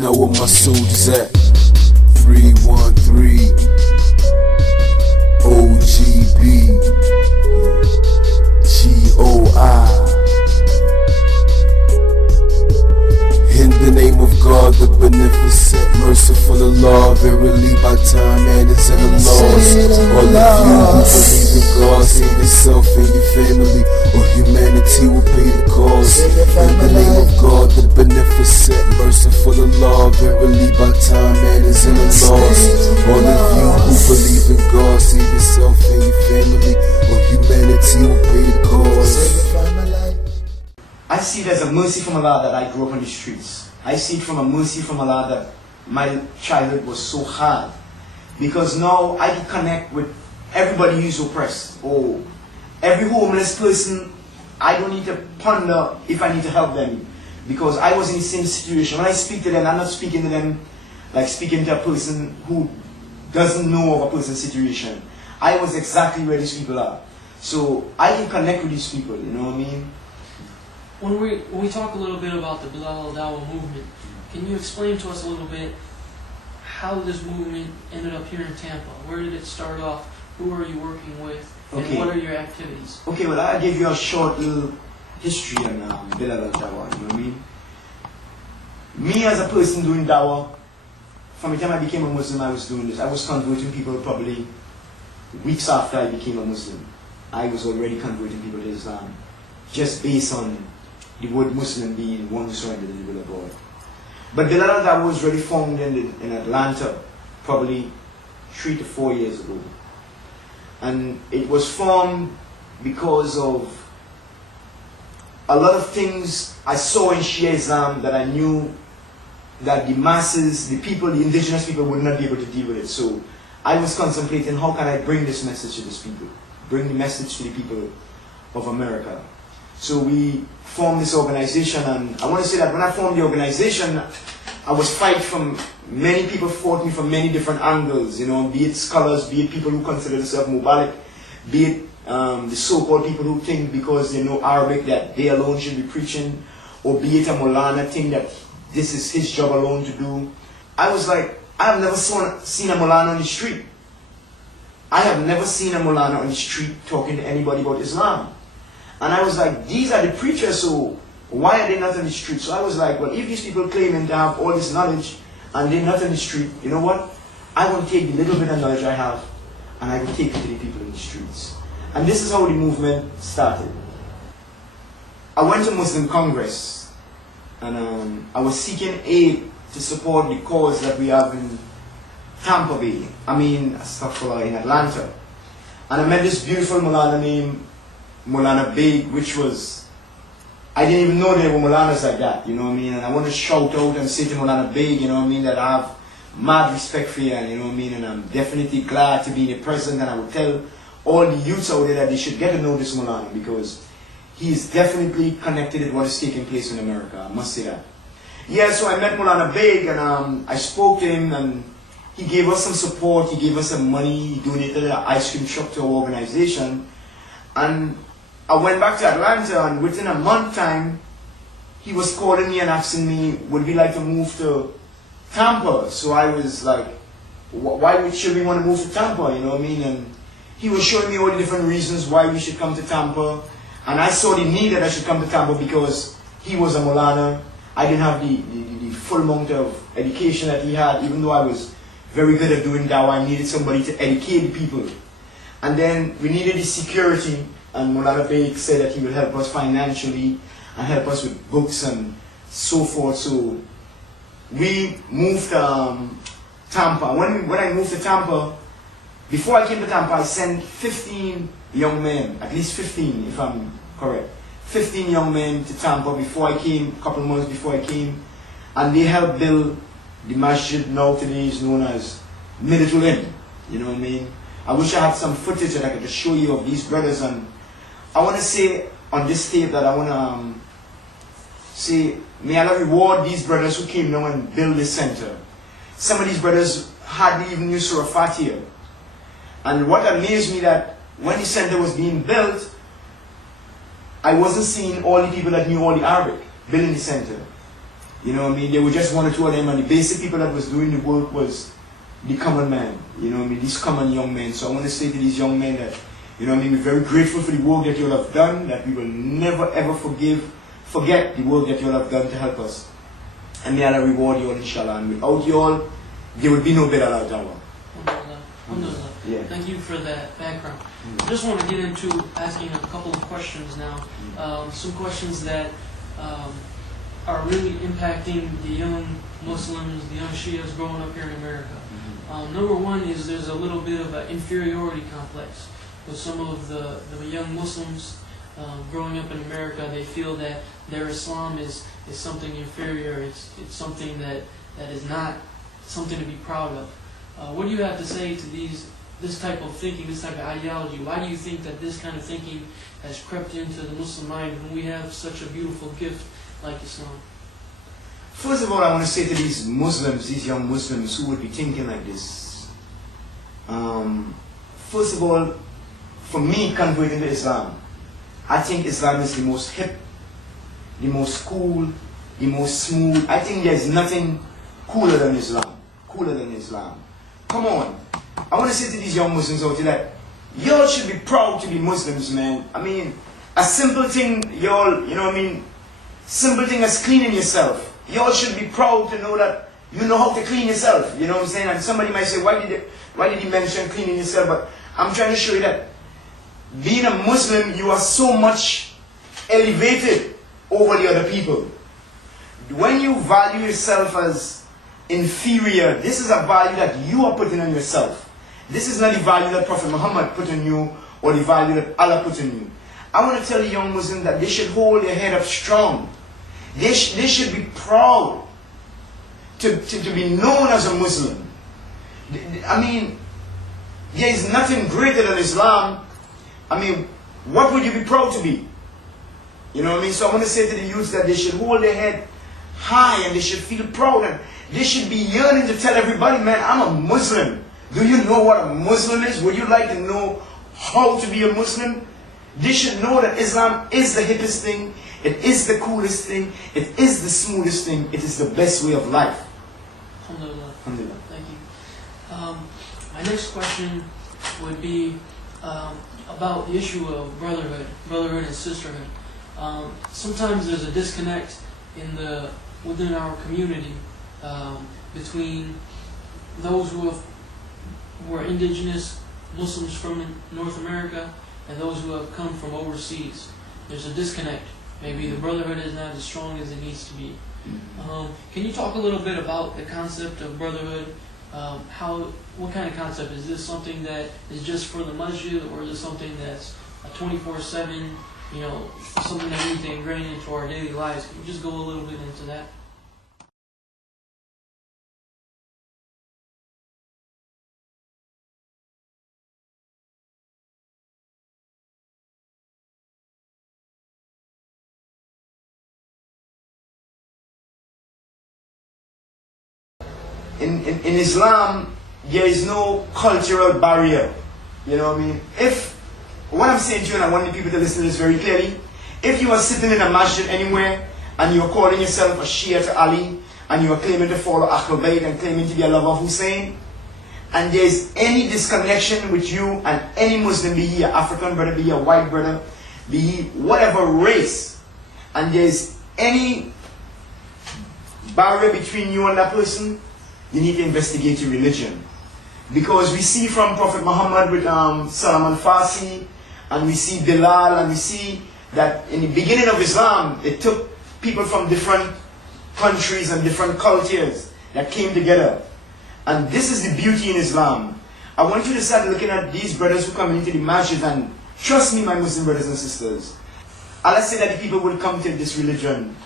Now where my soldiers at? 313 OGB GOI. In the name of God, the beneficent, merciful Allah, verily by time man is in the lost. All of you who believe in God, save yourself and your family, or humanity will pay the cost. In the name of God, the beneficent, merciful Allah, verily by time man is in the lost. All of you who believe in God, save yourself and your family, or humanity will pay the cost. I see it as a mercy from Allah that I grew up on the streets. I see it from a mercy from Allah that my childhood was so hard. Because now I can connect with everybody who's oppressed. Or every homeless person, I don't need to ponder if I need to help them. Because I was in the same situation. When I speak to them, I'm not speaking to them like speaking to a person who doesn't know of a person's situation. I was exactly where these people are. So I can connect with these people, you know what I mean? When we talk a little bit about the Bilal dawah movement, can you explain to us a little bit how this movement ended up here in Tampa? Where did it start off? Who are you working with? And what are your activities? Okay, well, I'll give you a short little history on Bilal dawah, you know what I mean? Me as a person doing dawah, from the time I became a Muslim, I was doing this. I was converting people probably weeks after I became a Muslim. I was already converting people to Islam, just based on the word Muslim being one who surrendered to the will of God. But Bilal dawah was really formed in Atlanta, probably 3 to 4 years ago. And it was formed because of a lot of things I saw in Shia Islam that I knew that the masses, the people, the indigenous people would not be able to deal with it. So I was contemplating, how can I bring this message to these people? Bring the message to the people of America. So we formed this organization, and I want to say that when I formed the organization, I was fighting from many people, fought me from many different angles, you know, be it scholars, be it people who consider themselves Mubalik, be it the so-called people who think because they know Arabic that they alone should be preaching, or be it a Molana thing that this is his job alone to do. I was like, I have never seen a Molana on the street. I have never seen a Molana on the street talking to anybody about Islam. And I was like, these are the preachers, so why are they not on the street? So I was like, well, if these people claiming to have all this knowledge and they're not on the street, you know what? I will take the little bit of knowledge I have and I will take it to the people in the streets. And this is how the movement started. I went to Muslim Congress and I was seeking aid to support the cause that we have in Tampa Bay. in Atlanta. And I met this beautiful Molana named Molana Beg, which was, I didn't even know there were Molanas like that, you know what I mean? And I want to shout out and say to Molana Beg, you know what I mean, that I have mad respect for you, you know what I mean? And I'm definitely glad to be the president, and I would tell all the youths out there that they should get to know this Molana, because he is definitely connected with what is taking place in America, I must say that. Yeah, so I met Molana Beg, and I spoke to him, and he gave us some support, he gave us some money, he donated an ice cream truck to our organization. And I went back to Atlanta, and within a month time, he was calling me and asking me, would we like to move to Tampa? So I was like, why should we want to move to Tampa, you know what I mean? And he was showing me all the different reasons why we should come to Tampa. And I saw the need that I should come to Tampa because he was a Molana. I didn't have the full amount of education that he had, even though I was very good at doing dawah. I needed somebody to educate the people. And then we needed the security, and Molana Beg said that he would help us financially and help us with books and so forth. So we moved to Tampa. When I moved to Tampa, before I came to Tampa, I sent 15 young men, at least 15 if I'm correct, 15 young men to Tampa before I came, a couple months before I came, and they helped build the masjid now today is known as Militul Inn, you know what I mean? I wish I had some footage that I could just show you of these brothers, and I want to say on this tape that I want to say, may Allah reward these brothers who came now and built this center. Some of these brothers hardly even knew Surah Fatiha. And what amazed me that when the center was being built, I wasn't seeing all the people that knew all the Arabic building the center. You know what I mean? There were just one or two of them, and the basic people that was doing the work was the common man. You know what I mean? These common young men. So I want to say to these young men that, you know what I mean, we're very grateful for the work that you all have done, that we will never ever forget the work that you all have done to help us. And may Allah reward you all, inshallah. And without you all, there would be no Bilal al-Dawah. Alhamdulillah. Yeah. Thank you for that background. I just want to get into asking a couple of questions now. Some questions that are really impacting the young Muslims, the young Shias growing up here in America. Number one is there's a little bit of an inferiority complex with some of the young Muslims growing up in America. They feel that their Islam is something inferior. It's something that is not something to be proud of. What do you have to say to this type of thinking, this type of ideology? Why do you think that this kind of thinking has crept into the Muslim mind when we have such a beautiful gift like Islam? First of all, I want to say to these Muslims, these young Muslims who would be thinking like this. First of all, for me, converting to Islam, I think Islam is the most hip, the most cool, the most smooth. I think there's nothing cooler than Islam. Cooler than Islam. Come on. I want to say to these young Muslims out there that y'all should be proud to be Muslims, man. I mean, a simple thing, y'all, you know what I mean? Simple thing as cleaning yourself. Y'all should be proud to know that you know how to clean yourself. You know what I'm saying? And somebody might say, why did he mention cleaning yourself? But I'm trying to show you that being a Muslim, you are so much elevated over the other people. When you value yourself as inferior, this is a value that you are putting on yourself. This is not the value that Prophet Muhammad put on you or the value that Allah put on you. I want to tell the young Muslims that they should hold their head up strong. They should be proud to be known as a Muslim. I mean, there is nothing greater than Islam. I mean, what would you be proud to be? You know what I mean? So I want to say to the youth that they should hold their head high and they should feel proud and they should be yearning to tell everybody, man, I'm a Muslim. Do you know what a Muslim is? Would you like to know how to be a Muslim? They should know that Islam is the hippest thing. It is the coolest thing. It is the smoothest thing. It is the best way of life. Alhamdulillah. Alhamdulillah. Thank you. My next question would be about the issue of brotherhood and sisterhood. Sometimes there's a disconnect within our community between those who are indigenous Muslims from North America and those who have come from overseas. There's a disconnect. Maybe the brotherhood is not as strong as it needs to be. Can you talk a little bit about the concept of brotherhood? What kind of concept? Is this something that is just for the masjid, or is it something that's a 24/7, something that we need to ingrain into our daily lives? Can you just go a little bit into that? In Islam, there is no cultural barrier. You know what I mean? What I'm saying to you, and I want the people to listen to this very clearly, if you are sitting in a masjid anywhere, and you are calling yourself a Shia to Ali, and you are claiming to follow Ahlul Bayt and claiming to be a lover of Hussein, and there is any disconnection with you and any Muslim, be he an African brother, be he a white brother, be he whatever race, and there is any barrier between you and that person, you need to investigate your religion. Because we see from Prophet Muhammad with Salman al-Farsi, and we see Bilal, and we see that in the beginning of Islam, it took people from different countries and different cultures that came together. And this is the beauty in Islam. I want you to start looking at these brothers who come into the masjid, and trust me, my Muslim brothers and sisters, Allah said that the people will come to this religion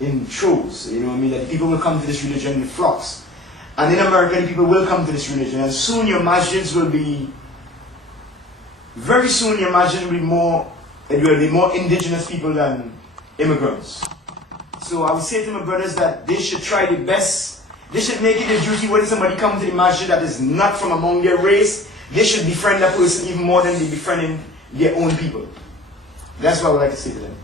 in troves, you know what I mean? That the people will come to this religion in flocks. And in America, the people will come to this religion. And soon your masjids will be, very soon your masjid will be more indigenous people than immigrants. So I would say to my brothers that they should try the best. They should make it a duty when somebody comes to the masjid that is not from among their race, they should befriend that person even more than they befriending their own people. That's what I would like to say to them.